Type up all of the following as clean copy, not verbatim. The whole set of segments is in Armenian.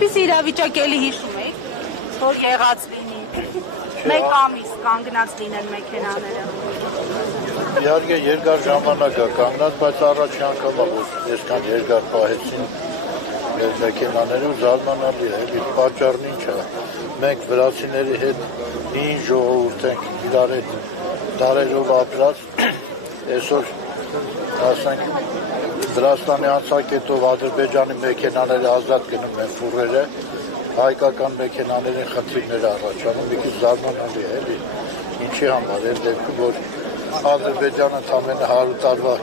Այսպիսի իրավիճակ էլի հիշում եք, որ եղած լինի, մեկ ամիս կանգնած լինեն մեքենաները։ Իհարկե երկար ժամանակ է կանգնած, բայց առաջի անգամ է, որ այսքան երկար պահեցին մեր մեքենաները ու զարմանալի է, պատճառն ինչ է։ Մենք վրացիների հետ ինչ ժողովուրդ ենք իրար հետ դարերով ապրած, այսօր ասենք Վրաստանի անցակետով Ադրբեջանի մեքենաները ազատ գնում են ֆուրերը, հայկական մեքենաներին խնդիրներ առաջանում, մի քիչ զարմանալի է, էլի, ինչի համար է դեպքում, որ Ադրբեջանը ընդամենը 100 տարվա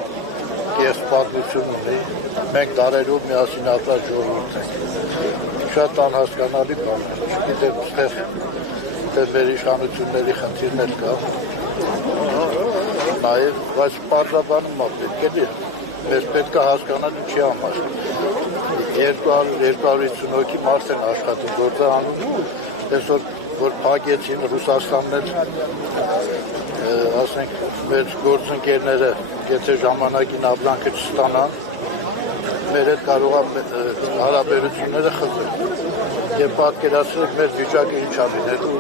կես պատմություն ունի, մենք դարերով միասին ապրած ժողովուրդ ենք։ Շատ անհասկանալի բան է, չգիտեմ, այստեղ մեր իշխանությունների խնդիրներ կա, նաև, բայց պարզաբանում է պետք է դի, մեզ պետք է հասկանալ ինչի համար։ 250 հոգի մարդ են աշխատում, գործը անում, այսօր, որ փակեցին Ռուսաստանն էլ, ասենք, մեր գործընկերները, եթե ժամանակին ապրանքը չստանան, մեր հետ կարող է հարաբերությունները խզել։ Եվ պատկերացրեք մեր վիճակը ինչ է լինելու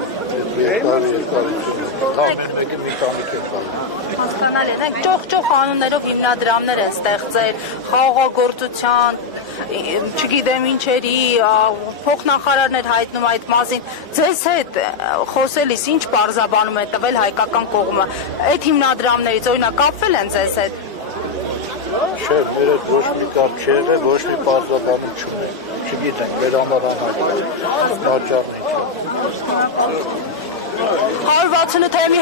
ամեն մեկը մի տանիք է կարող։ Հասկանալի է, ճոխ անուններով հիմնադրամներ են ստեղծել, խաղաղագործության, չգիտեմ ինչերի, փոխնախարարներ հայտնում այդ մազին, ձեզ հետ խոսելիս ինչ պարզաբանում է տվել հայկական կողմը, այդ հիմնադրամներից օրինակ կապվել են ձեզ հետ։ Չէ, մեր հետ ոչ մի կապ չէ, ոչ մի պարզաբանում չունենք, չգիտենք, մեր համար անհայտ պատճառն ինչ է։ 168 թեմի